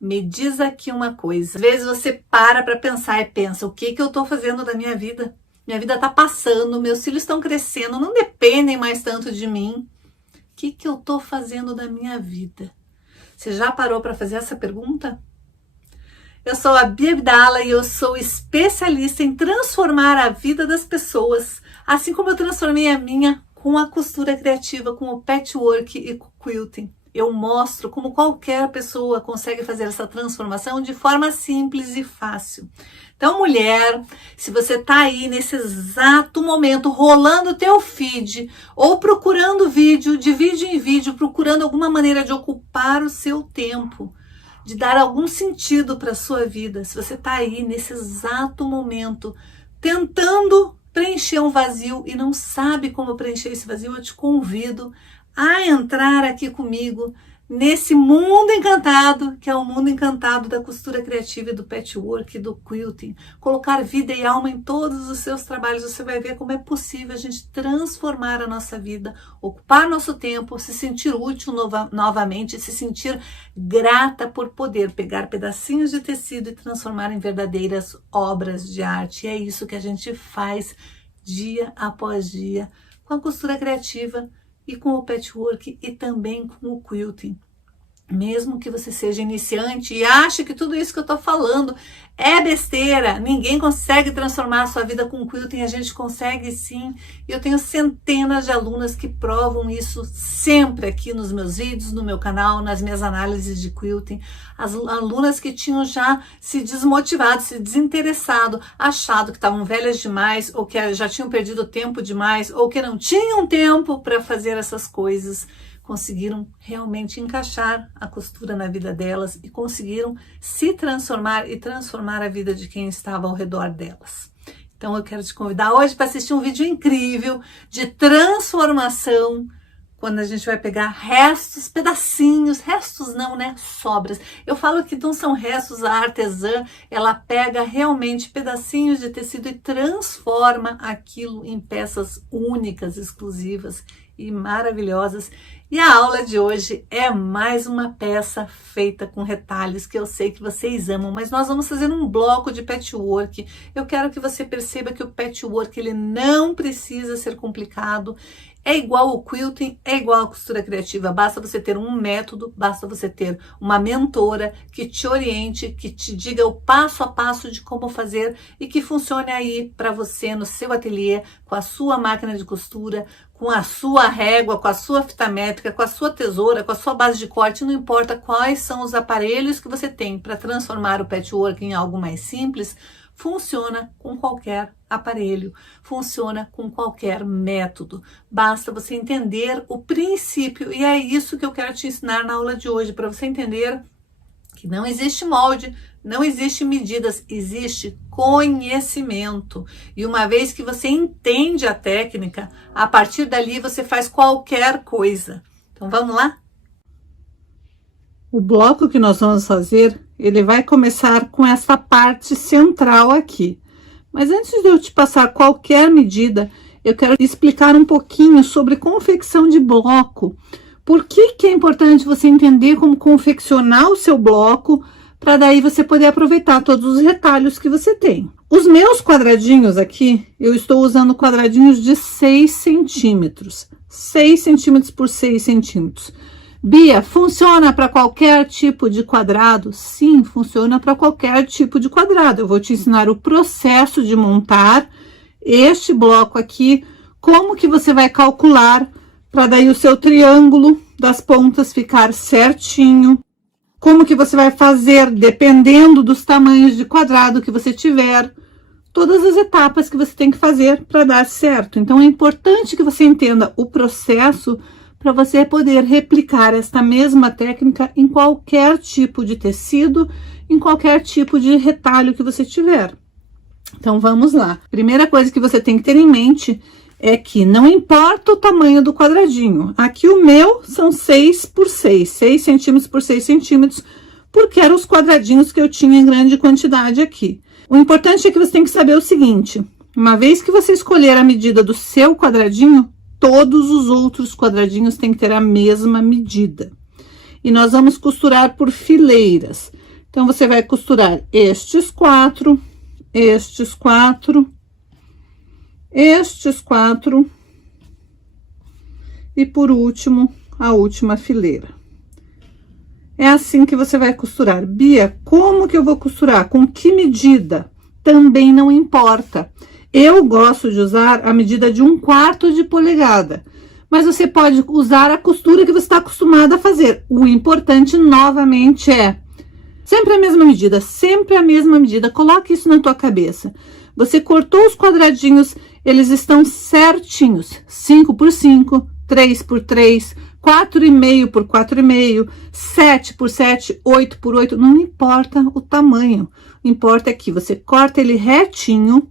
Me diz aqui uma coisa. Às vezes você para pensar e pensa, o que eu estou fazendo da minha vida? Minha vida está passando, meus filhos estão crescendo, não dependem mais tanto de mim. O que eu estou fazendo da minha vida? Você já parou para fazer essa pergunta? Eu sou a Bia Abdala e eu sou especialista em transformar a vida das pessoas, assim como eu transformei a minha com a costura criativa, com o patchwork e com o quilting. Eu mostro como qualquer pessoa consegue fazer essa transformação de forma simples e fácil. Então, mulher, se você está aí nesse exato momento rolando o teu feed ou procurando vídeo, de vídeo em vídeo, procurando alguma maneira de ocupar o seu tempo, de dar algum sentido para a sua vida, se você está aí nesse exato momento tentando preencher um vazio e não sabe como preencher esse vazio, eu te convido a entrar aqui comigo nesse mundo encantado, que é o mundo encantado da costura criativa e do patchwork e do quilting. Colocar vida e alma em todos os seus trabalhos, você vai ver como é possível a gente transformar a nossa vida, ocupar nosso tempo, se sentir útil novamente, se sentir grata por poder pegar pedacinhos de tecido e transformar em verdadeiras obras de arte. E é isso que a gente faz dia após dia com a costura criativa e com o patchwork e também com o quilting. Mesmo que você seja iniciante e ache que tudo isso que eu tô falando é besteira, ninguém consegue transformar a sua vida com quilting, a gente consegue sim. E eu tenho centenas de alunas que provam isso sempre aqui nos meus vídeos, no meu canal, nas minhas análises de quilting. As alunas que tinham já se desmotivado, se desinteressado, achado que estavam velhas demais, ou que já tinham perdido tempo demais, ou que não tinham tempo para fazer essas coisas, conseguiram realmente encaixar a costura na vida delas e conseguiram se transformar e transformar a vida de quem estava ao redor delas. Então eu quero te convidar hoje para assistir um vídeo incrível de transformação, quando a gente vai pegar restos, pedacinhos, restos não, né? Sobras. Eu falo que não são restos, a artesã, ela pega realmente pedacinhos de tecido e transforma aquilo em peças únicas, exclusivas e maravilhosas. E a aula de hoje é mais uma peça feita com retalhos que eu sei que vocês amam, mas nós vamos fazer um bloco de patchwork. Eu quero que você perceba que o patchwork ele não precisa ser complicado, é igual o quilting, é igual a costura criativa, basta você ter um método, basta você ter uma mentora que te oriente, que te diga o passo a passo de como fazer e que funcione aí para você no seu ateliê, com a sua máquina de costura, com a sua régua, com a sua fita métrica, com a sua tesoura, com a sua base de corte, não importa quais são os aparelhos que você tem para transformar o patchwork em algo mais simples, funciona com qualquer aparelho, funciona com qualquer método. Basta você entender o princípio e é isso que eu quero te ensinar na aula de hoje, para você entender que não existe molde, não existe medidas, existe conhecimento. E uma vez que você entende a técnica, a partir dali você faz qualquer coisa. Então vamos lá? O bloco que nós vamos fazer, ele vai começar com essa parte central aqui. Mas antes de eu te passar qualquer medida, eu quero explicar um pouquinho sobre confecção de bloco. Por que é importante você entender como confeccionar o seu bloco, para daí você poder aproveitar todos os retalhos que você tem. Os meus quadradinhos aqui, eu estou usando quadradinhos de 6 centímetros. 6 centímetros por 6 centímetros. Bia, funciona para qualquer tipo de quadrado? Sim, funciona para qualquer tipo de quadrado. Eu vou te ensinar o processo de montar este bloco aqui, como que você vai calcular para daí o seu triângulo das pontas ficar certinho, como que você vai fazer dependendo dos tamanhos de quadrado que você tiver, todas as etapas que você tem que fazer para dar certo. Então é importante que você entenda o processo para você poder replicar esta mesma técnica em qualquer tipo de tecido, em qualquer tipo de retalho que você tiver. Então vamos lá. Primeira coisa que você tem que ter em mente é que não importa o tamanho do quadradinho. Aqui o meu são 6 por 6, 6 centímetros por 6 centímetros, porque eram os quadradinhos que eu tinha em grande quantidade aqui. O importante é que você tem que saber o seguinte: uma vez que você escolher a medida do seu quadradinho, todos os outros quadradinhos têm que ter a mesma medida. E nós vamos costurar por fileiras. Então, você vai costurar estes 4, estes 4, estes 4 e, por último, a última fileira. É assim que você vai costurar. Bia, como que eu vou costurar? Com que medida? Também não importa. Eu gosto de usar a medida de 1/4 de polegada, mas você pode usar a costura que você está acostumada a fazer. O importante, novamente, é sempre a mesma medida, sempre a mesma medida. Coloque isso na tua cabeça. Você cortou os quadradinhos, eles estão certinhos. 5 por 5, 3 por 3, 4,5 por 4,5, 7 por 7, 8 por 8, não importa o tamanho. O importa é que você corta ele retinho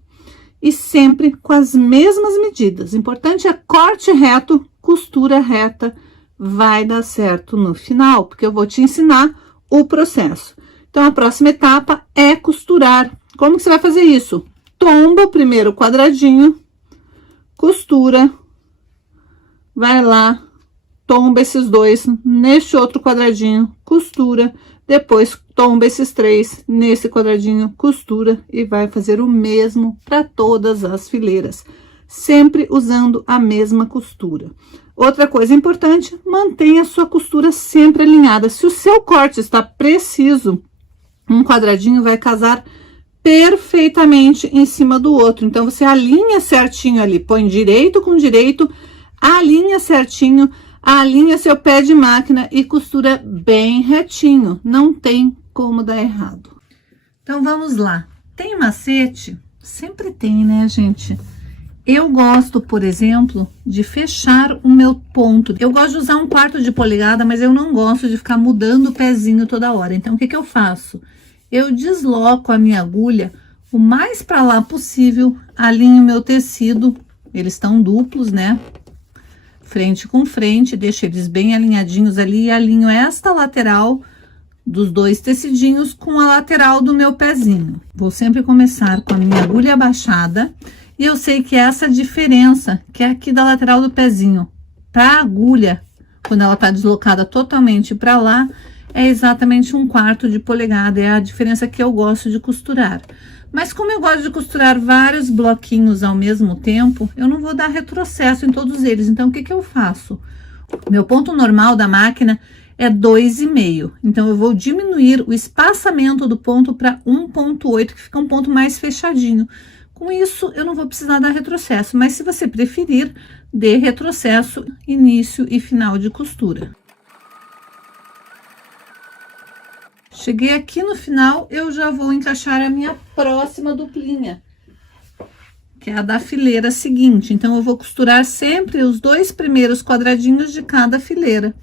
e sempre com as mesmas medidas. O importante é corte reto, costura reta, vai dar certo no final, porque eu vou te ensinar o processo. Então, a próxima etapa é costurar. Como que você vai fazer isso? Tomba o primeiro quadradinho, costura, vai lá, tomba esses 2 neste outro quadradinho, costura, depois tomba esses 3 nesse quadradinho, costura e vai fazer o mesmo para todas as fileiras, sempre usando a mesma costura. Outra coisa importante, mantenha a sua costura sempre alinhada. Se o seu corte está preciso, um quadradinho vai casar perfeitamente em cima do outro. Então, você alinha certinho ali, põe direito com direito, alinha certinho, alinha seu pé de máquina e costura bem retinho. Não tem como dar errado. Então, vamos lá. Tem macete? Sempre tem, né, gente? Eu gosto, por exemplo, de fechar o meu ponto. Eu gosto de usar 1/4 de polegada, mas eu não gosto de ficar mudando o pezinho toda hora. Então, o que que eu faço? Eu desloco a minha agulha o mais para lá possível, alinho meu tecido, eles estão duplos, né? Frente com frente, deixo eles bem alinhadinhos ali e alinho esta lateral dos 2 tecidinhos com a lateral do meu pezinho. Vou sempre começar com a minha agulha abaixada e eu sei que essa diferença, que é aqui da lateral do pezinho, para a agulha, quando ela tá deslocada totalmente para lá, é exatamente 1/4 de polegada, é a diferença que eu gosto de costurar. Mas como eu gosto de costurar vários bloquinhos ao mesmo tempo, eu não vou dar retrocesso em todos eles. Então, o que que eu faço? Meu ponto normal da máquina é 2,5. Então, eu vou diminuir o espaçamento do ponto para 1,8, que fica um ponto mais fechadinho. Com isso, eu não vou precisar dar retrocesso, mas se você preferir, dê retrocesso, início e final de costura. Cheguei aqui no final, eu já vou encaixar a minha próxima duplinha, que é a da fileira seguinte. Então, eu vou costurar sempre os 2 primeiros quadradinhos de cada fileira.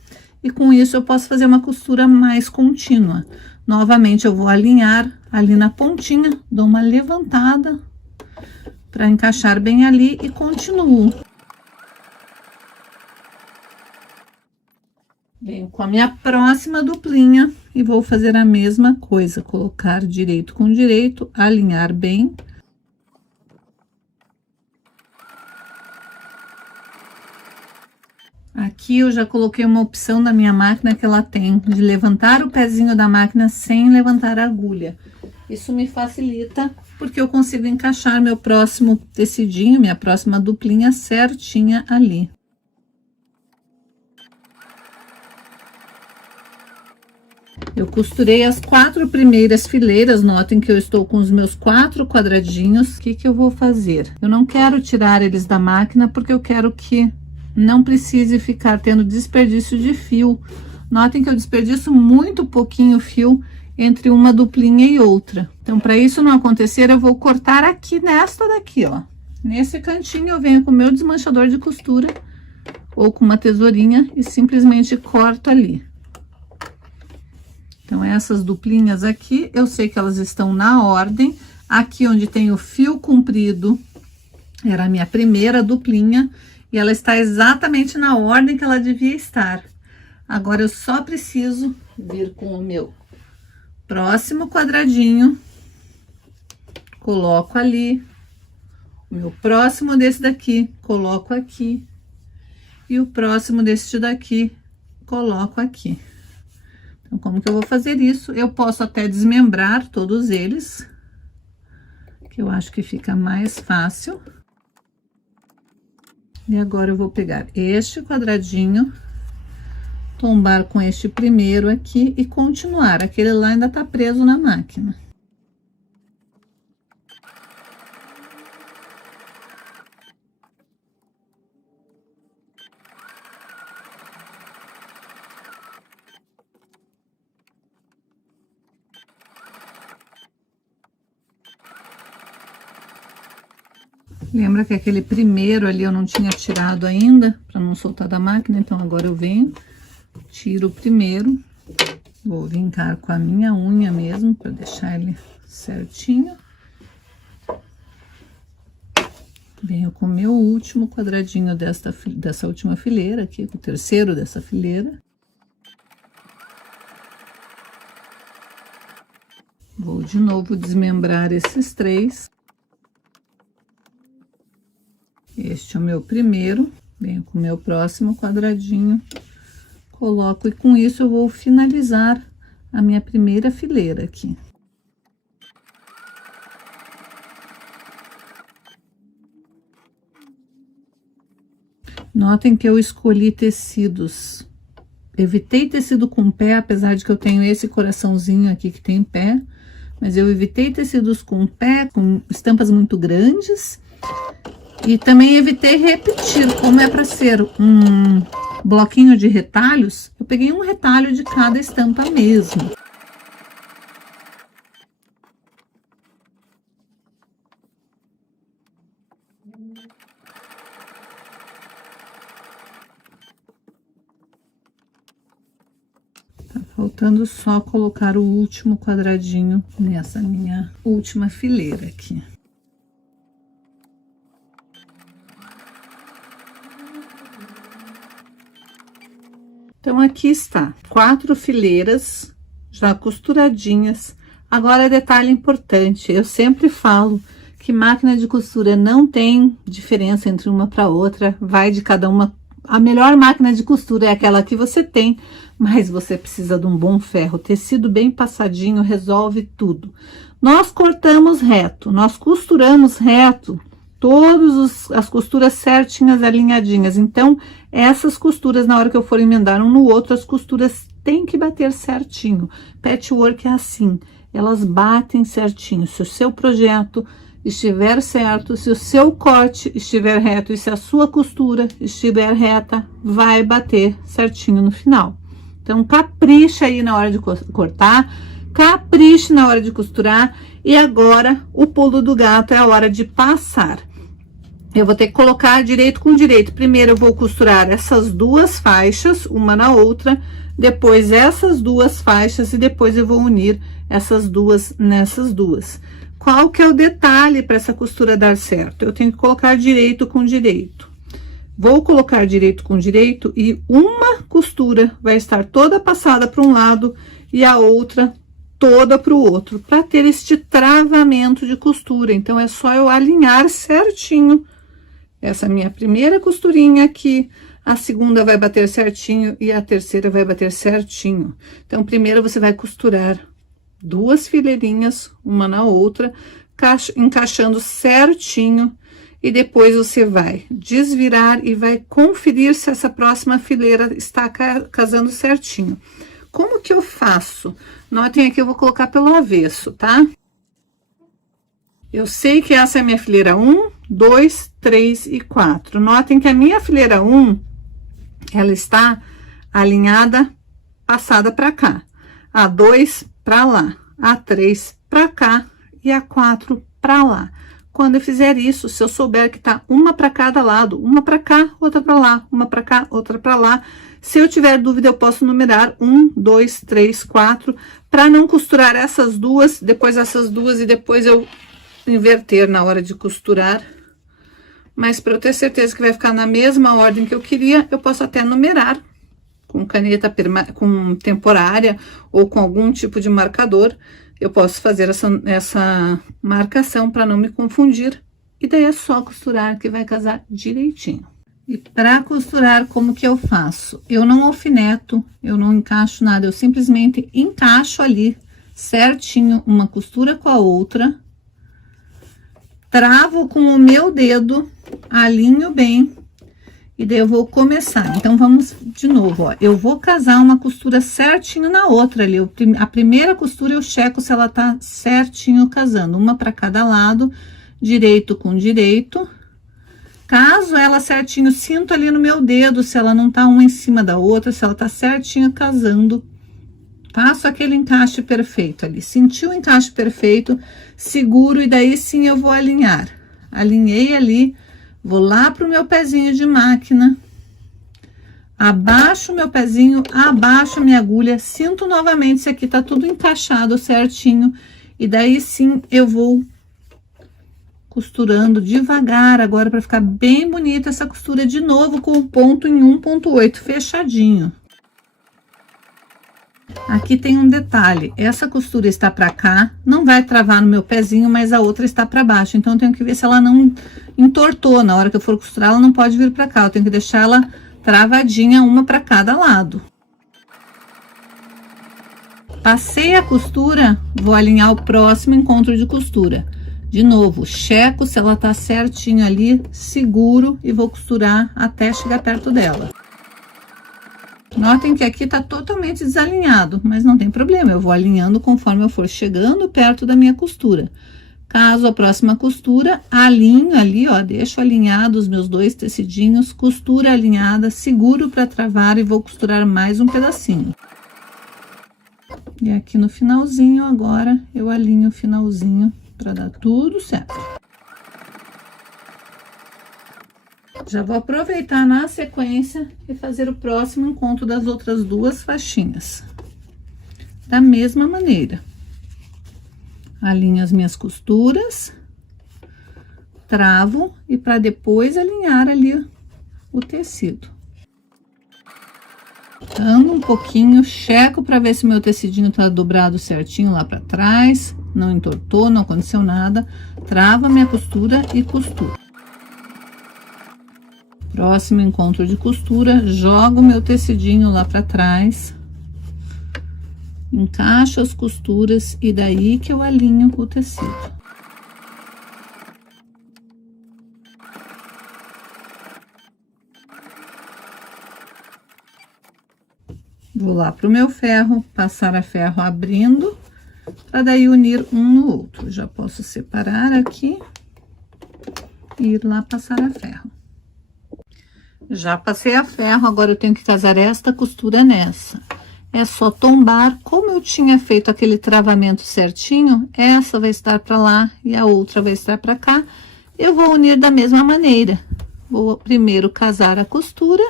E com isso, eu posso fazer uma costura mais contínua. Novamente, eu vou alinhar ali na pontinha, dou uma levantada para encaixar bem ali e continuo. Venho com a minha próxima duplinha e vou fazer a mesma coisa, colocar direito com direito, alinhar bem. Aqui eu já coloquei uma opção na minha máquina que ela tem de levantar o pezinho da máquina sem levantar a agulha. Isso me facilita porque eu consigo encaixar meu próximo tecidinho, minha próxima duplinha certinha ali. Eu costurei as 4 primeiras fileiras, notem que eu estou com os meus 4 quadradinhos. O que que eu vou fazer? Eu não quero tirar eles da máquina, porque eu quero que não precise ficar tendo desperdício de fio. Notem que eu desperdiço muito pouquinho fio entre uma duplinha e outra. Então, para isso não acontecer, eu vou cortar aqui nesta daqui, ó. Nesse cantinho, eu venho com o meu desmanchador de costura, ou com uma tesourinha, e simplesmente corto ali. Então, essas duplinhas aqui, eu sei que elas estão na ordem. Aqui onde tem o fio comprido, era a minha primeira duplinha, e ela está exatamente na ordem que ela devia estar. Agora, eu só preciso vir com o meu próximo quadradinho, coloco ali, o meu próximo desse daqui, coloco aqui, e o próximo desse daqui, coloco aqui. Então, como que eu vou fazer isso? Eu posso até desmembrar todos eles, que eu acho que fica mais fácil. E agora eu vou pegar este quadradinho, tombar com este primeiro aqui e continuar. Aquele lá ainda tá preso na máquina. Lembra que aquele primeiro ali eu não tinha tirado ainda, para não soltar da máquina, então agora eu venho, tiro o primeiro, vou vincar com a minha unha mesmo, para deixar ele certinho. Venho com o meu último quadradinho dessa última fileira aqui, o terceiro dessa fileira. Vou de novo desmembrar esses três. Este é o meu primeiro, venho com o meu próximo quadradinho, coloco e com isso eu vou finalizar a minha primeira fileira aqui. Notem que eu escolhi tecidos, evitei tecido com pé, apesar de que eu tenho esse coraçãozinho aqui que tem pé, mas eu evitei tecidos com pé, com estampas muito grandes. E também evitei repetir, como é para ser um bloquinho de retalhos, eu peguei um retalho de cada estampa mesmo. Tá faltando só colocar o último quadradinho nessa minha última fileira aqui. Então, aqui está, 4 fileiras já costuradinhas. Agora, detalhe importante, eu sempre falo que máquina de costura não tem diferença entre uma para outra, vai de cada uma. A melhor máquina de costura é aquela que você tem, mas você precisa de um bom ferro. Tecido bem passadinho resolve tudo. Nós cortamos reto, nós costuramos reto, todas as costuras certinhas, alinhadinhas. Então, essas costuras, na hora que eu for emendar um no outro, as costuras têm que bater certinho. Patchwork é assim, elas batem certinho. Se o seu projeto estiver certo, se o seu corte estiver reto e se a sua costura estiver reta, vai bater certinho no final. Então, capricha aí na hora de cortar, capriche na hora de costurar. E agora, o pulo do gato é a hora de passar. Eu vou ter que colocar direito com direito. Primeiro, eu vou costurar essas duas faixas, uma na outra, depois essas duas faixas e depois eu vou unir essas duas nessas duas. Qual que é o detalhe para essa costura dar certo? Eu tenho que colocar direito com direito. Vou colocar direito com direito e uma costura vai estar toda passada para um lado e a outra toda para o outro, para ter este travamento de costura. Então, é só eu alinhar certinho essa minha primeira costurinha aqui, a segunda vai bater certinho e a terceira vai bater certinho. Então, primeiro você vai costurar duas fileirinhas, uma na outra, encaixando certinho, e depois você vai desvirar e vai conferir se essa próxima fileira está casando certinho. Como que eu faço? Notem aqui, eu vou colocar pelo avesso, tá? Eu sei que essa é a minha fileira 1, 2, 3 e 4. Notem que a minha fileira 1, ela está alinhada, passada para cá. A 2 para lá, a 3 para cá e a 4 para lá. Quando eu fizer isso, se eu souber que tá uma para cada lado, uma para cá, outra para lá, uma para cá, outra para lá. Se eu tiver dúvida, eu posso numerar 1, 2, 3, 4, para não costurar essas duas, depois essas duas e depois eu inverter na hora de costurar. Mas para eu ter certeza que vai ficar na mesma ordem que eu queria, eu posso até numerar com caneta com temporária ou com algum tipo de marcador. Eu posso fazer essa marcação para não me confundir. E daí é só costurar que vai casar direitinho. E para costurar, como que eu faço? Eu não alfineto, eu não encaixo nada, eu simplesmente encaixo ali certinho uma costura com a outra, travo com o meu dedo, alinho bem, e daí eu vou começar. Então, vamos de novo, ó. Eu vou casar uma costura certinho na outra ali. A primeira costura eu checo se ela tá certinho casando, uma para cada lado, direito com direito. Caso ela certinho, sinto ali no meu dedo se ela não tá uma em cima da outra, se ela tá certinho casando. Faço aquele encaixe perfeito ali. Senti o encaixe perfeito, seguro e daí sim eu vou alinhar. Alinhei ali, vou lá pro meu pezinho de máquina. Abaixo o meu pezinho, abaixo a minha agulha, sinto novamente se aqui tá tudo encaixado certinho. E daí sim eu vou costurando devagar agora para ficar bem bonita essa costura de novo com o ponto em 1,8 fechadinho. Aqui tem um detalhe, essa costura está para cá, não vai travar no meu pezinho, mas a outra está para baixo, então eu tenho que ver se ela não entortou. Na hora que eu for costurar, ela não pode vir para cá, eu tenho que deixar ela travadinha, uma para cada lado. Passei a costura, vou alinhar o próximo encontro de costura. De novo, checo se ela tá certinho ali, seguro e vou costurar até chegar perto dela. Notem que aqui tá totalmente desalinhado, mas não tem problema, eu vou alinhando conforme eu for chegando perto da minha costura. Caso a próxima costura, alinho ali, ó, deixo alinhado os meus dois tecidinhos, costura alinhada, seguro para travar e vou costurar mais um pedacinho. E aqui no finalzinho agora, eu alinho o finalzinho para dar tudo certo. Já vou aproveitar na sequência e fazer o próximo encontro das outras duas faixinhas. Da mesma maneira. Alinho as minhas costuras, travo e para depois alinhar ali o tecido. Ando um pouquinho, checo para ver se meu tecidinho tá dobrado certinho lá para trás, não entortou, não aconteceu nada. Travo a minha costura e costuro. Próximo encontro de costura, jogo meu tecidinho lá para trás, encaixo as costuras e daí que eu alinho o tecido. Vou lá pro meu ferro, passar a ferro abrindo, para daí unir um no outro. Já posso separar aqui e ir lá passar a ferro. Já passei a ferro, agora eu tenho que casar esta costura nessa. É só tombar, como eu tinha feito aquele travamento certinho, essa vai estar para lá e a outra vai estar para cá. Eu vou unir da mesma maneira. Vou primeiro casar a costura.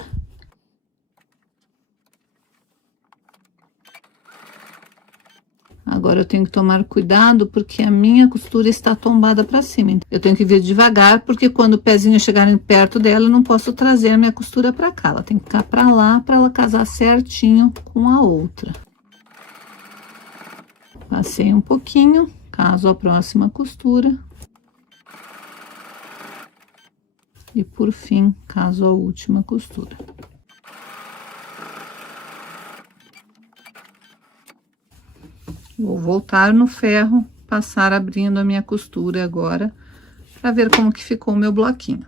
Agora eu tenho que tomar cuidado porque a minha costura está tombada para cima. Eu tenho que vir devagar porque quando o pezinho chegar perto dela, eu não posso trazer a minha costura para cá. Ela tem que ficar para lá para ela casar certinho com a outra. Passei um pouquinho, caso a próxima costura. E por fim, caso a última costura. Vou voltar no ferro, passar abrindo a minha costura agora, para ver como que ficou o meu bloquinho.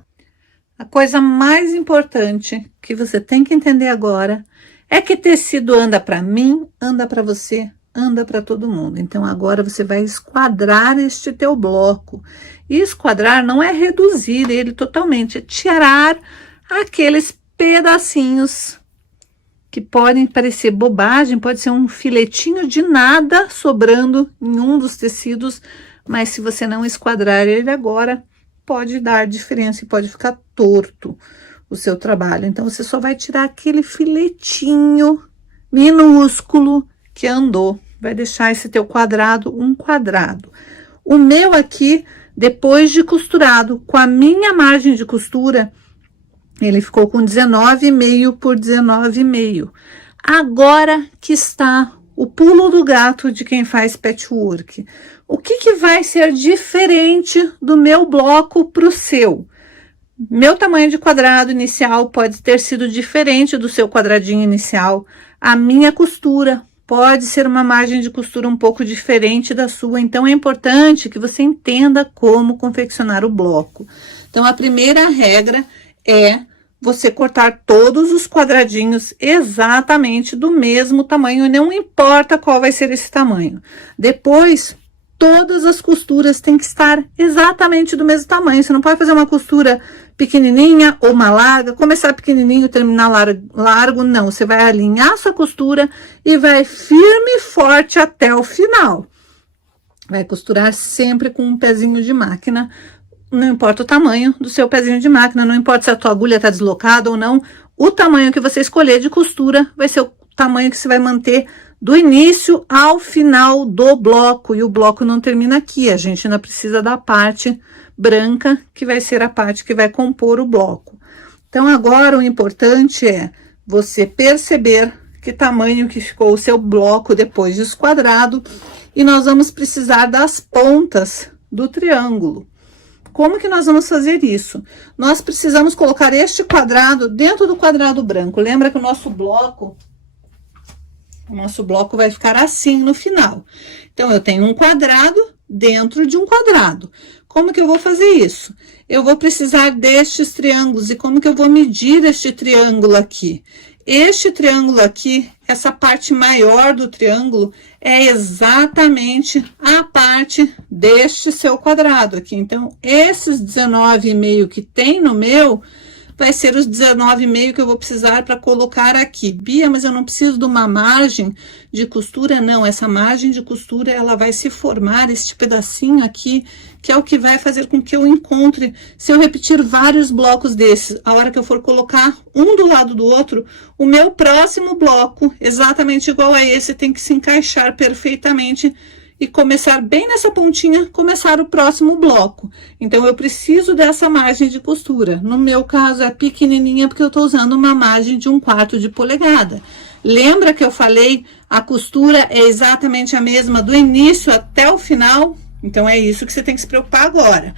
A coisa mais importante que você tem que entender agora é que tecido anda para mim, anda para você, anda para todo mundo. Então, agora você vai esquadrar este teu bloco. E esquadrar não é reduzir ele totalmente, é tirar aqueles pedacinhos que podem parecer bobagem, pode ser um filetinho de nada sobrando em um dos tecidos, mas se você não esquadrar ele agora, pode dar diferença e pode ficar torto o seu trabalho. Então, você só vai tirar aquele filetinho minúsculo que andou, vai deixar esse teu quadrado um quadrado. O meu aqui, depois de costurado, com a minha margem de costura, ele ficou com 19,5 por 19,5. Agora que está o pulo do gato de quem faz patchwork. O que vai ser diferente do meu bloco para o seu? Meu tamanho de quadrado inicial pode ter sido diferente do seu quadradinho inicial. A minha costura pode ser uma margem de costura um pouco diferente da sua. Então, é importante que você entenda como confeccionar o bloco. Então, a primeira regra é você cortar todos os quadradinhos exatamente do mesmo tamanho, não importa qual vai ser esse tamanho. Depois, todas as costuras têm que estar exatamente do mesmo tamanho. Você não pode fazer uma costura pequenininha ou uma larga, começar pequenininho, terminar largo, não. Você vai alinhar sua costura e vai firme e forte até o final. Vai costurar sempre com um pezinho de máquina, não importa o tamanho do seu pezinho de máquina, não importa se a tua agulha está deslocada ou não, o tamanho que você escolher de costura vai ser o tamanho que você vai manter do início ao final do bloco. E o bloco não termina aqui, a gente ainda precisa da parte branca, que vai ser a parte que vai compor o bloco. Então, agora o importante é você perceber que tamanho que ficou o seu bloco depois de esquadrado, e nós vamos precisar das pontas do triângulo. Como que nós vamos fazer isso? Nós precisamos colocar este quadrado dentro do quadrado branco. Lembra que o nosso bloco vai ficar assim no final. Então, eu tenho um quadrado dentro de um quadrado. Como que eu vou fazer isso? Eu vou precisar destes triângulos. E como que eu vou medir este triângulo aqui? Este triângulo aqui, essa parte maior do triângulo, é exatamente a parte deste seu quadrado aqui. Então, esses 19,5 que tem no meu, vai ser os 19,5 que eu vou precisar para colocar aqui. Bia, mas eu não preciso de uma margem de costura? Não, essa margem de costura, ela vai se formar, este pedacinho aqui, que é o que vai fazer com que eu encontre, se eu repetir vários blocos desses, a hora que eu for colocar um do lado do outro, o meu próximo bloco, exatamente igual a esse, tem que se encaixar perfeitamente e começar bem nessa pontinha, começar o próximo bloco. Então, eu preciso dessa margem de costura. No meu caso, é pequenininha, porque eu tô usando uma margem de 1/4 de polegada. Lembra que eu falei, a costura é exatamente a mesma do início até o final? Então, é isso que você tem que se preocupar agora.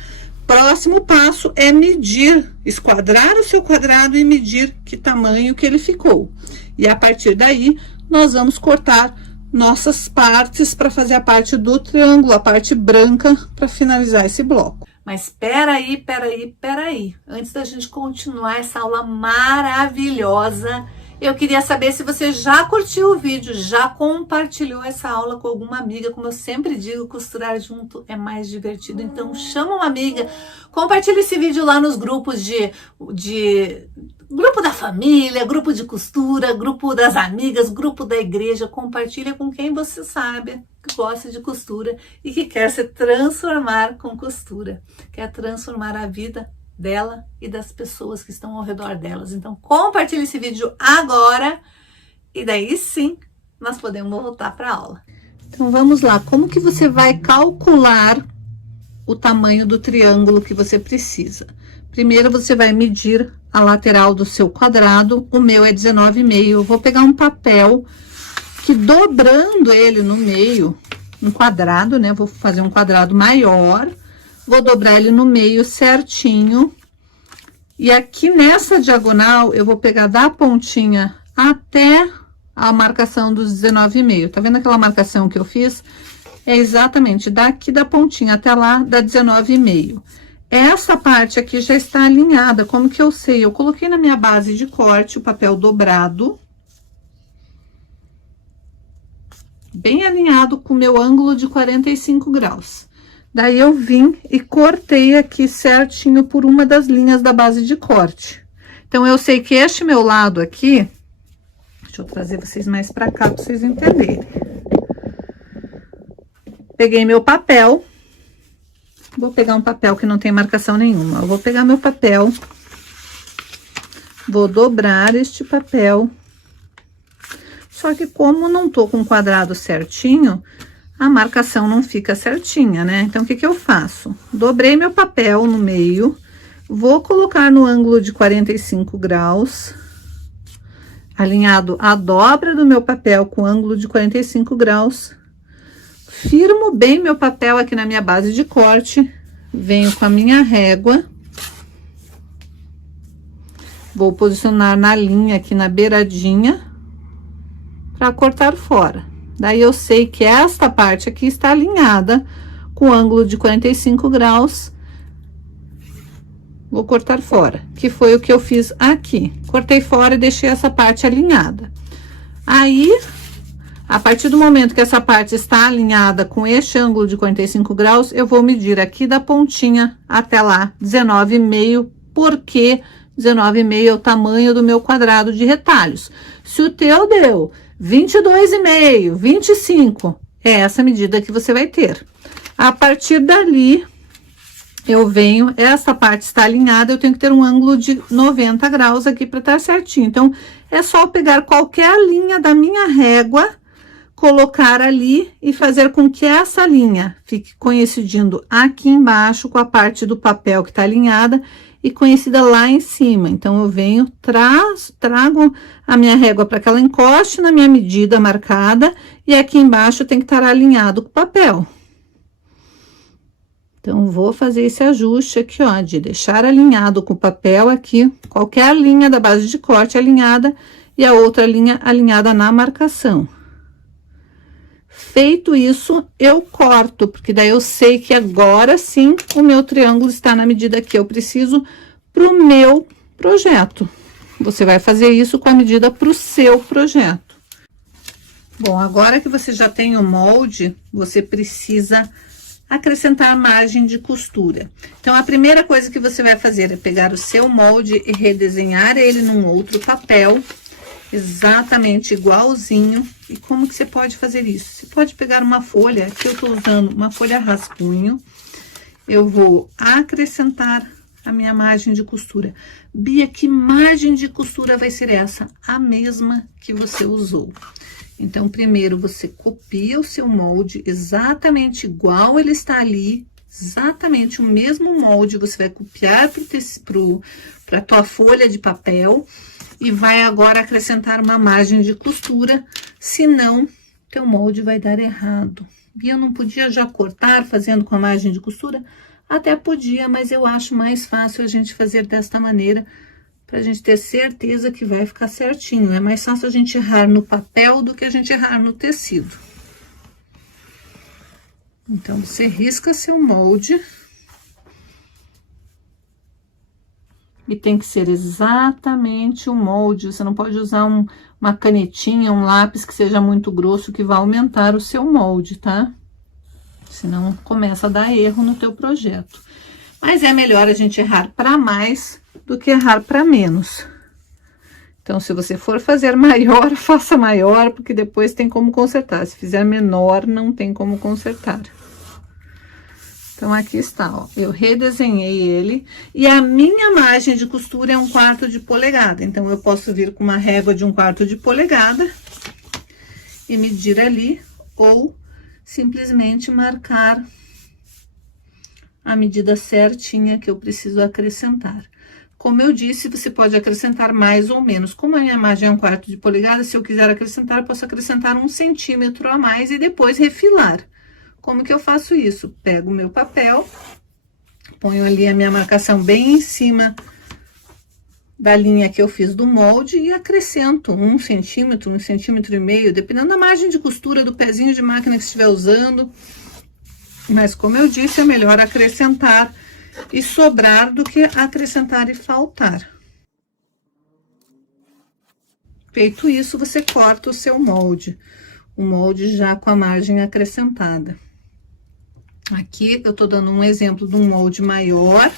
Próximo passo é medir, esquadrar o seu quadrado e medir que tamanho que ele ficou. E a partir daí, nós vamos cortar nossas partes para fazer a parte do triângulo, a parte branca, para finalizar esse bloco. Mas peraí. Antes da gente continuar essa aula maravilhosa, eu queria saber se você já curtiu o vídeo, já compartilhou essa aula com alguma amiga. Como eu sempre digo, costurar junto é mais divertido. Então, chama uma amiga, compartilha esse vídeo lá nos grupos grupo da família, grupo de costura, grupo das amigas, grupo da igreja. Compartilha com quem você sabe que gosta de costura e que quer se transformar com costura, quer transformar a vida dela e das pessoas que estão ao redor delas. Então, compartilhe esse vídeo agora e daí sim nós podemos voltar para a aula. Então, vamos lá. Como que você vai calcular o tamanho do triângulo que você precisa? Primeiro, você vai medir a lateral do seu quadrado. O meu é 19,5. Eu vou pegar um papel que, dobrando ele no meio, um quadrado, né? Vou fazer um quadrado maior. Vou dobrar ele no meio certinho. E aqui nessa diagonal, eu vou pegar da pontinha até a marcação dos 19,5. Tá vendo aquela marcação que eu fiz? É exatamente daqui da pontinha até lá, da 19,5. Essa parte aqui já está alinhada. Como que eu sei? Eu coloquei na minha base de corte o papel dobrado, bem alinhado com o meu ângulo de 45 graus. Daí, eu vim e cortei aqui certinho por uma das linhas da base de corte. Então, eu sei que este meu lado aqui, deixa eu trazer vocês mais pra cá pra vocês entenderem. Peguei meu papel, vou pegar um papel que não tem marcação nenhuma. Eu vou pegar meu papel, vou dobrar este papel. Só que como não tô com o quadrado certinho, a marcação não fica certinha, né? Então, o que que eu faço? Dobrei meu papel no meio, vou colocar no ângulo de 45 graus, alinhado a dobra do meu papel com ângulo de 45 graus, firmo bem meu papel aqui na minha base de corte, venho com a minha régua Vou posicionar na linha aqui na beiradinha para cortar fora. Daí eu sei que esta parte aqui está alinhada com ângulo de 45 graus. Vou cortar fora, que foi o que eu fiz aqui. Cortei fora e deixei essa parte alinhada. Aí, a partir do momento que essa parte está alinhada com este ângulo de 45 graus, eu vou medir aqui da pontinha até lá, 19,5, porque 19,5 é o tamanho do meu quadrado de retalhos. Se o teu deu 22,5, 25, é essa medida que você vai ter. A partir dali, eu venho, essa parte está alinhada, eu tenho que ter um ângulo de 90 graus aqui para estar certinho. Então, é só pegar qualquer linha da minha régua, colocar ali e fazer com que essa linha fique coincidindo aqui embaixo com a parte do papel que está alinhada e conhecida lá em cima. Então, eu venho, trago a minha régua para que ela encoste na minha medida marcada e aqui embaixo tem que estar alinhado com o papel. Então, vou fazer esse ajuste aqui, ó, de deixar alinhado com o papel aqui, qualquer linha da base de corte alinhada e a outra linha alinhada na marcação. Feito isso, eu corto, porque daí eu sei que agora sim o meu triângulo está na medida que eu preciso para o meu projeto. Você vai fazer isso com a medida para o seu projeto. Bom, agora que você já tem o molde, você precisa acrescentar margem de costura. Então, a primeira coisa que você vai fazer é pegar o seu molde e redesenhar ele num outro papel, exatamente igualzinho. E como que você pode fazer isso? Você pode pegar uma folha, que eu tô usando uma folha rascunho, eu vou acrescentar a minha margem de costura. Bia, que margem de costura vai ser essa? A mesma que você usou. Então, primeiro você copia o seu molde exatamente igual ele está ali, exatamente o mesmo molde, você vai copiar para a tua folha de papel e vai agora acrescentar uma margem de costura, senão teu molde vai dar errado. E eu não podia já cortar fazendo com a margem de costura? Até podia, mas eu acho mais fácil a gente fazer desta maneira, pra gente ter certeza que vai ficar certinho. É mais fácil a gente errar no papel do que a gente errar no tecido. Então, você risca seu molde. E tem que ser exatamente o molde. Você não pode usar uma canetinha, um lápis que seja muito grosso, que vai aumentar o seu molde, tá? Senão começa a dar erro no teu projeto. Mas é melhor a gente errar para mais do que errar para menos. Então, se você for fazer maior, faça maior, porque depois tem como consertar. Se fizer menor, não tem como consertar. Então, aqui está, ó. Eu redesenhei ele e a minha margem de costura é 1/4 de polegada. Então, eu posso vir com uma régua de 1/4 de polegada e medir ali, ou simplesmente marcar a medida certinha que eu preciso acrescentar. Como eu disse, você pode acrescentar mais ou menos. Como a minha margem é 1/4 de polegada, se eu quiser acrescentar, eu posso acrescentar 1 centímetro a mais e depois refilar. Como que eu faço isso? Pego o meu papel, ponho ali a minha marcação bem em cima da linha que eu fiz do molde e acrescento 1 centímetro, 1,5 centímetros, dependendo da margem de costura do pezinho de máquina que estiver usando. Mas, como eu disse, é melhor acrescentar e sobrar do que acrescentar e faltar. Feito isso, você corta o seu molde. O molde já com a margem acrescentada. Aqui eu tô dando um exemplo de um molde maior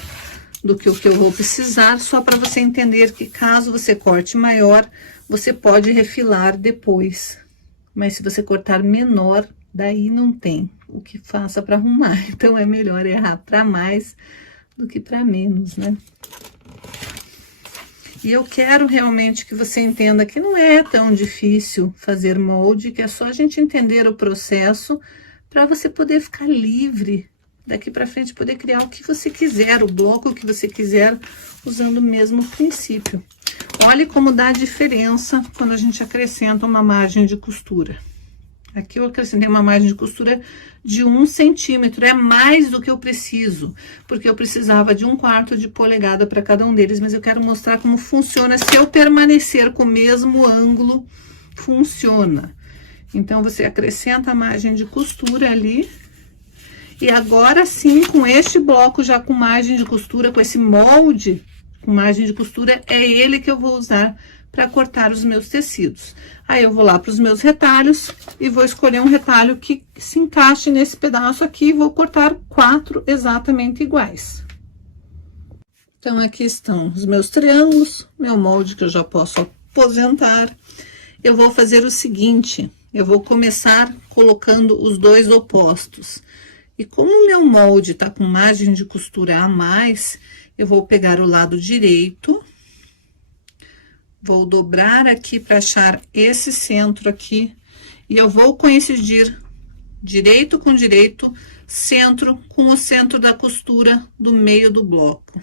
do que o que eu vou precisar, só para você entender que caso você corte maior, você pode refilar depois. Mas se você cortar menor, daí não tem o que faça para arrumar. Então, é melhor errar para mais do que para menos, né? E eu quero realmente que você entenda que não é tão difícil fazer molde, que é só a gente entender o processo para você poder ficar livre daqui para frente, poder criar o que você quiser, o bloco que você quiser, usando o mesmo princípio. Olhe como dá diferença quando a gente acrescenta uma margem de costura. Aqui eu acrescentei uma margem de costura de 1 centímetro, é mais do que eu preciso, porque eu precisava de 1/4 de polegada para cada um deles, mas eu quero mostrar como funciona, se eu permanecer com o mesmo ângulo, funciona. Então, você acrescenta a margem de costura ali, e agora sim, com este bloco já com margem de costura, com esse molde com margem de costura, é ele que eu vou usar para cortar os meus tecidos. Aí, eu vou lá para os meus retalhos e vou escolher um retalho que se encaixe nesse pedaço aqui e vou cortar 4 exatamente iguais. Então, aqui estão os meus triângulos, meu molde que eu já posso aposentar. Eu vou fazer o seguinte, eu vou começar colocando os dois opostos. E como o meu molde tá com margem de costura a mais, eu vou pegar o lado direito, vou dobrar aqui para achar esse centro aqui, e eu vou coincidir direito com direito, centro com o centro da costura do meio do bloco.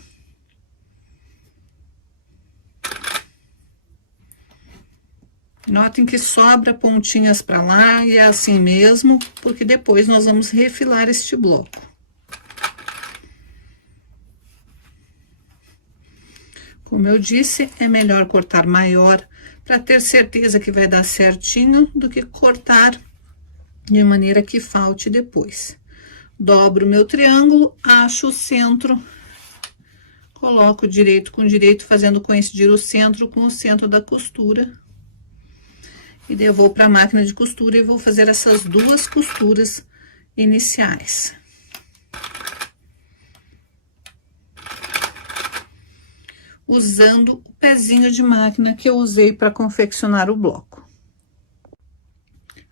Notem que sobra pontinhas para lá e é assim mesmo, porque depois nós vamos refilar este bloco. Como eu disse, é melhor cortar maior para ter certeza que vai dar certinho do que cortar de maneira que falte depois. Dobro o meu triângulo, acho o centro, coloco direito com direito, fazendo coincidir o centro com o centro da costura. E daí eu vou para a máquina de costura e vou fazer essas 2 costuras iniciais. Usando o pezinho de máquina que eu usei para confeccionar o bloco.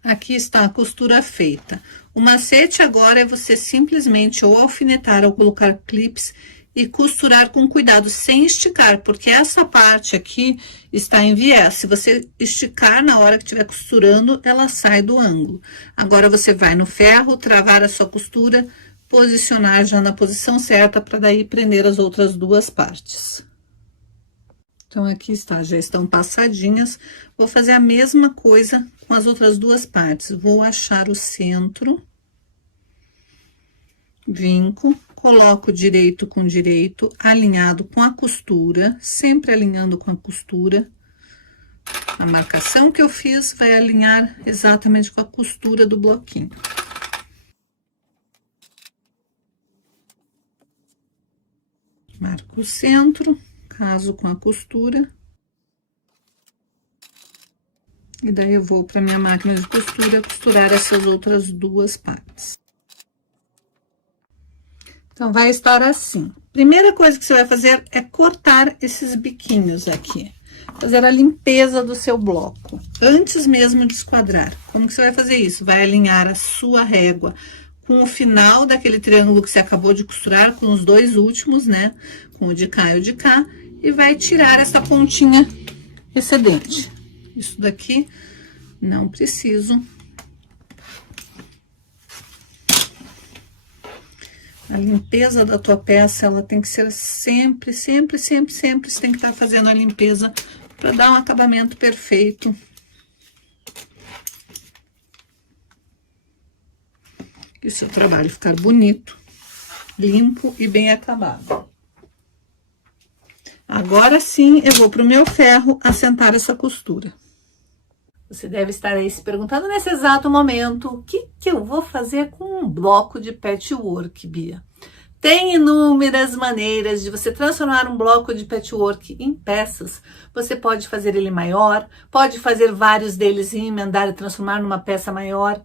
Aqui está a costura feita. O macete agora é você simplesmente ou alfinetar ou colocar clips e costurar com cuidado, sem esticar, porque essa parte aqui está em viés. Se você esticar na hora que estiver costurando, ela sai do ângulo. Agora, você vai no ferro, travar a sua costura, posicionar já na posição certa, para daí prender as outras 2 partes. Então, aqui está, já estão passadinhas. Vou fazer a mesma coisa com as outras 2 partes. Vou achar o centro, vinco, coloco direito com direito, alinhado com a costura, sempre alinhando com a costura. A marcação que eu fiz vai alinhar exatamente com a costura do bloquinho. Marco o centro, caso com a costura. E daí eu vou para minha máquina de costura costurar essas outras 2 partes. Então, vai estar assim. Primeira coisa que você vai fazer é cortar esses biquinhos aqui. Fazer a limpeza do seu bloco, antes mesmo de esquadrar. Como que você vai fazer isso? Vai alinhar a sua régua com o final daquele triângulo que você acabou de costurar, com os 2 últimos, né? Com o de cá e o de cá, e vai tirar essa pontinha excedente. Isso daqui não preciso. A limpeza da tua peça, ela tem que ser sempre, sempre, sempre, sempre, você tem que estar fazendo a limpeza para dar um acabamento perfeito. E o seu trabalho ficar bonito, limpo e bem acabado. Agora sim, eu vou para o meu ferro assentar essa costura. Você deve estar aí se perguntando nesse exato momento, o que eu vou fazer com um bloco de patchwork, Bia? Tem inúmeras maneiras de você transformar um bloco de patchwork em peças. Você pode fazer ele maior, pode fazer vários deles e emendar e transformar numa peça maior.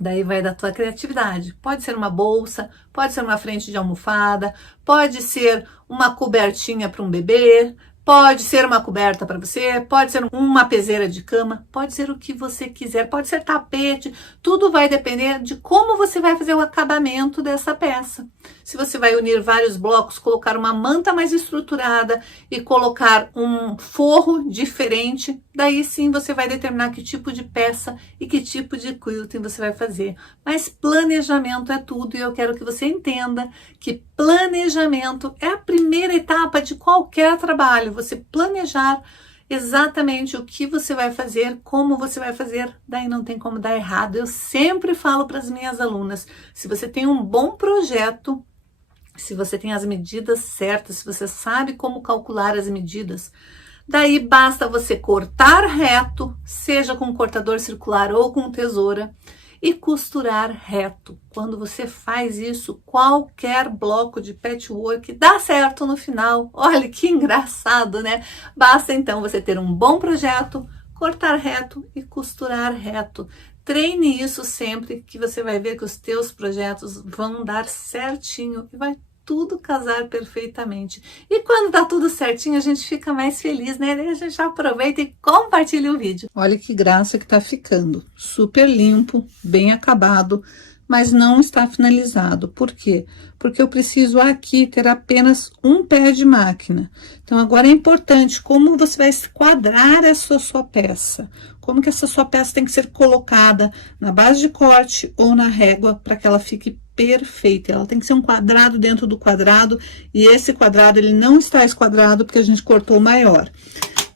Daí vai da tua criatividade. Pode ser uma bolsa, pode ser uma frente de almofada, pode ser uma cobertinha para um bebê, pode ser uma coberta para você, pode ser uma peseira de cama, pode ser o que você quiser, pode ser tapete, tudo vai depender de como você vai fazer o acabamento dessa peça. Se você vai unir vários blocos, colocar uma manta mais estruturada e colocar um forro diferente, daí sim você vai determinar que tipo de peça e que tipo de quilting você vai fazer. Mas planejamento é tudo e eu quero que você entenda que planejamento é a primeira etapa de qualquer trabalho. Você planejar exatamente o que você vai fazer, como você vai fazer, daí não tem como dar errado. Eu sempre falo para as minhas alunas, se você tem um bom projeto, se você tem as medidas certas, se você sabe como calcular as medidas, daí basta você cortar reto, seja com cortador circular ou com tesoura, e costurar reto. Quando você faz isso, qualquer bloco de patchwork dá certo no final. Olha que engraçado, né? Basta então você ter um bom projeto, cortar reto e costurar reto. Treine isso sempre, que você vai ver que os teus projetos vão dar certinho e vai tudo casar perfeitamente. E quando tá tudo certinho, a gente fica mais feliz, né? Daí a gente já aproveita e compartilha o vídeo. Olha que graça que tá ficando. Super limpo, bem acabado, mas não está finalizado. Por quê? Porque eu preciso aqui ter apenas um pé de máquina. Então, agora é importante como você vai esquadrar essa sua peça. Como que essa sua peça tem que ser colocada na base de corte ou na régua para que ela fique perfeita. Ela tem que ser um quadrado dentro do quadrado, e esse quadrado ele não está esquadrado porque a gente cortou maior.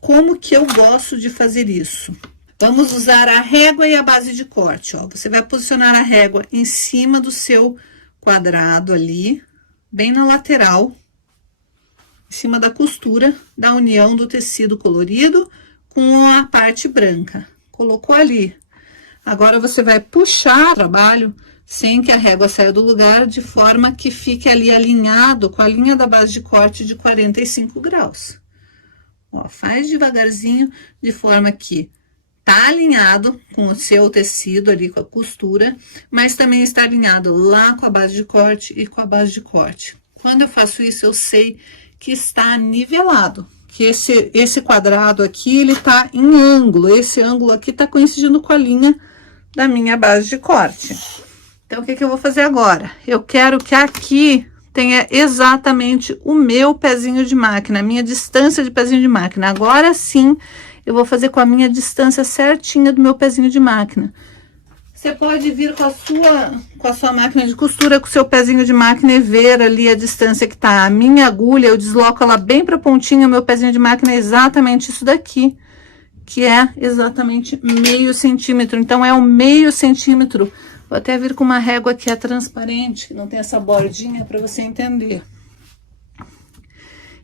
Como que eu gosto de fazer isso? Vamos usar a régua e a base de corte, ó. Você vai posicionar a régua em cima do seu quadrado ali, bem na lateral, em cima da costura da união do tecido colorido com a parte branca. Colocou ali. Agora você vai puxar o trabalho sem que a régua saia do lugar, de forma que fique ali alinhado com a linha da base de corte de 45 graus. Ó, faz devagarzinho, de forma que tá alinhado com o seu tecido ali, com a costura, mas também está alinhado lá com a base de corte e com a base de corte. Quando eu faço isso, eu sei que está nivelado, que esse quadrado aqui, ele tá em ângulo, esse ângulo aqui tá coincidindo com a linha da minha base de corte. Então, o que eu vou fazer agora? Eu quero que aqui tenha exatamente o meu pezinho de máquina, a minha distância de pezinho de máquina. Agora sim, eu vou fazer com a minha distância certinha do meu pezinho de máquina. Você pode vir com a sua máquina de costura, com o seu pezinho de máquina e ver ali a distância que tá. A minha agulha, eu desloco ela bem pra pontinha, o meu pezinho de máquina é exatamente isso daqui, que é exatamente meio centímetro. Então, é o meio centímetro. Vou até vir com uma régua que é transparente, que não tem essa bordinha, para você entender.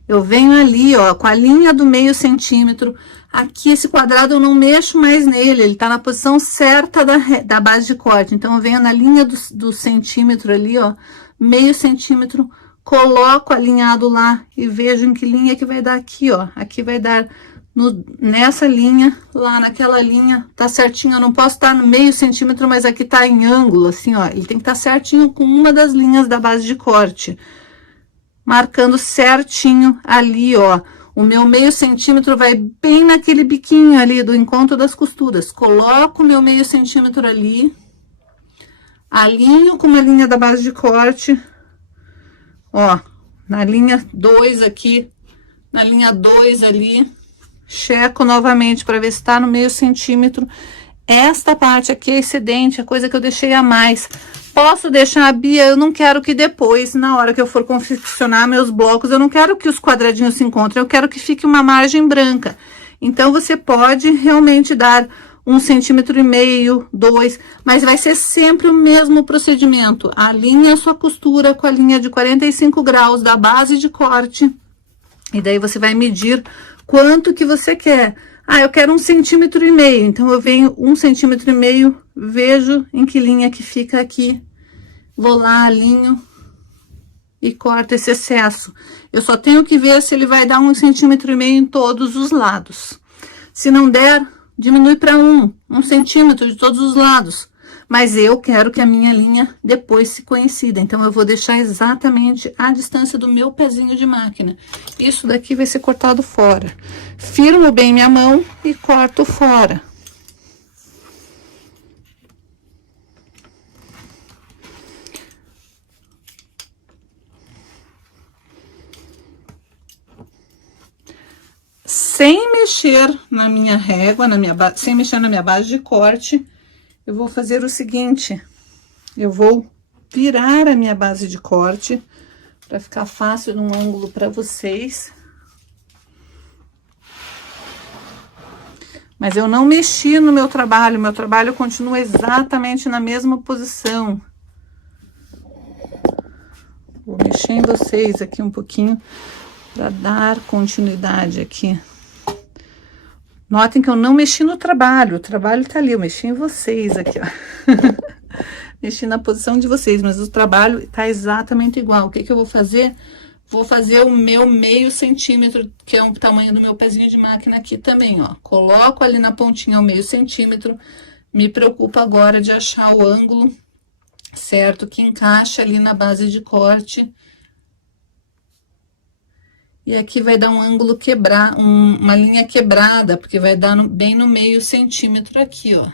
Eu venho ali, ó, com a linha do meio centímetro. Aqui, esse quadrado, eu não mexo mais nele, ele tá na posição certa da base de corte. Então, eu venho na linha do centímetro ali, ó, meio centímetro, coloco alinhado lá e vejo em que linha que vai dar aqui, ó. Aqui vai dar nessa linha, lá naquela linha, tá certinho. Eu não posso estar no meio centímetro, mas aqui tá em ângulo, assim, ó. Ele tem que estar certinho com uma das linhas da base de corte. Marcando certinho ali, ó. O meu meio centímetro vai bem naquele biquinho ali do encontro das costuras. Coloco o meu meio centímetro ali. Alinho com uma linha da base de corte. Ó, na linha 2 aqui, na linha 2 ali. Checo novamente para ver se tá no meio centímetro. Esta parte aqui é excedente, é coisa que eu deixei a mais. Posso deixar, Bia, eu não quero que depois, na hora que eu for confeccionar meus blocos, eu não quero que os quadradinhos se encontrem, eu quero que fique uma margem branca. Então, você pode realmente dar 1,5 centímetros, 2, mas vai ser sempre o mesmo procedimento. Alinha a sua costura com a linha de 45 graus da base de corte, e daí você vai medir quanto que você quer. Ah, eu quero 1,5 centímetros, então eu venho 1,5 centímetros, vejo em que linha que fica aqui, vou lá, alinho e corto esse excesso. Eu só tenho que ver se ele vai dar 1,5 centímetros em todos os lados. Se não der, diminui para 1 centímetro de todos os lados. Mas eu quero que a minha linha depois se coincida. Então, eu vou deixar exatamente a distância do meu pezinho de máquina. Isso daqui vai ser cortado fora. Firmo bem minha mão e corto fora. Sem mexer na minha régua, sem mexer na minha base de corte, eu vou fazer o seguinte, eu vou virar a minha base de corte, para ficar fácil num ângulo para vocês. Mas eu não mexi no meu trabalho continua exatamente na mesma posição. Vou mexer em vocês aqui um pouquinho para dar continuidade aqui. Notem que eu não mexi no trabalho, o trabalho tá ali, eu mexi em vocês aqui, ó. Mexi na posição de vocês, mas o trabalho tá exatamente igual. O que que eu vou fazer? Vou fazer o meu meio centímetro, que é o tamanho do meu pezinho de máquina aqui também, ó. Coloco ali na pontinha o meio centímetro, me preocupo agora de achar o ângulo certo, que encaixa ali na base de corte. E aqui vai dar um ângulo uma linha quebrada, porque vai dar bem no meio centímetro aqui, ó.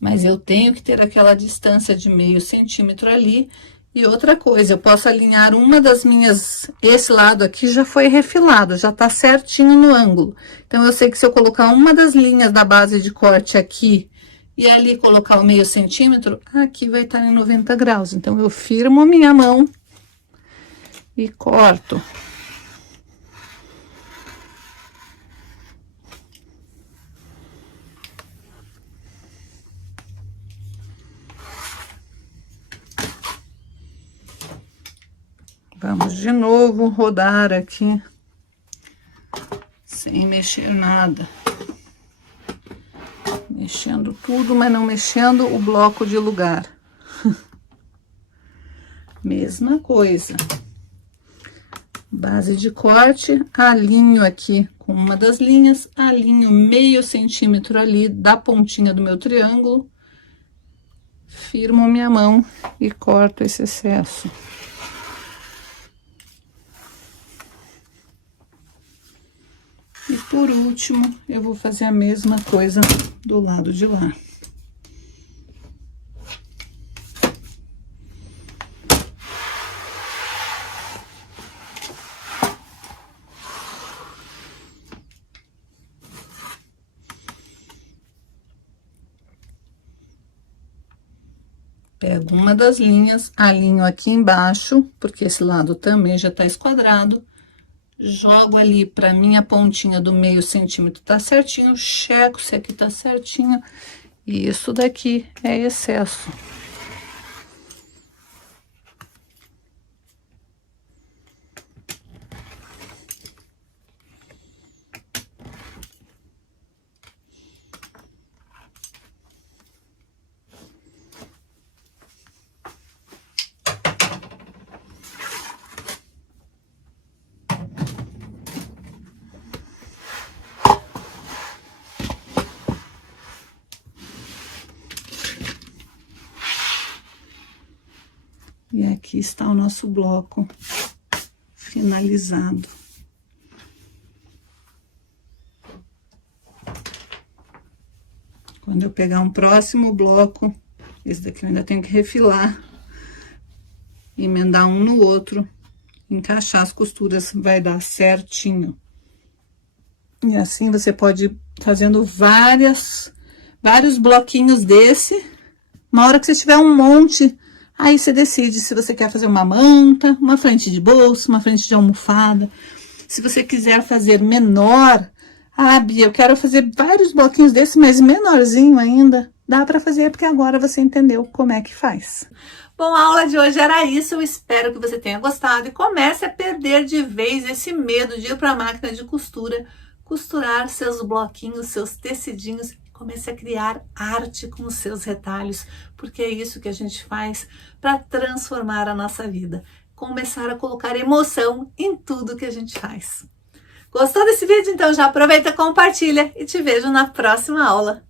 Mas eu tenho que ter aquela distância de meio centímetro ali. E outra coisa, eu posso alinhar uma das minhas... Esse lado aqui já foi refilado, já tá certinho no ângulo. Então, eu sei que se eu colocar uma das linhas da base de corte aqui e ali colocar o meio centímetro, aqui vai estar em 90 graus. Então, eu firmo minha mão e corto. Vamos de novo rodar aqui, sem mexer nada. Mexendo tudo, mas não mexendo o bloco de lugar. Mesma coisa. Base de corte, alinho aqui com uma das linhas, alinho meio centímetro ali da pontinha do meu triângulo, firmo minha mão e corto esse excesso. E por último, eu vou fazer a mesma coisa do lado de lá. Pego uma das linhas, alinho aqui embaixo, porque esse lado também já tá esquadrado. Jogo ali pra minha pontinha do meio centímetro tá certinho, checo se aqui tá certinho. E isso daqui é excesso. E aqui está o nosso bloco finalizado. Quando eu pegar um próximo bloco, esse daqui eu ainda tenho que refilar, emendar um no outro, encaixar as costuras, vai dar certinho. E assim você pode ir fazendo vários bloquinhos desse. Uma hora que você tiver um monte, aí você decide se você quer fazer uma manta, uma frente de bolso, uma frente de almofada. Se você quiser fazer menor, Bia, eu quero fazer vários bloquinhos desse, mas menorzinho ainda. Dá pra fazer, porque agora você entendeu como é que faz. Bom, a aula de hoje era isso. Eu espero que você tenha gostado e comece a perder de vez esse medo de ir para a máquina de costura, costurar seus bloquinhos, seus tecidinhos. Comece a criar arte com os seus retalhos, porque é isso que a gente faz para transformar a nossa vida. Começar a colocar emoção em tudo que a gente faz. Gostou desse vídeo? Então já aproveita, compartilha e te vejo na próxima aula.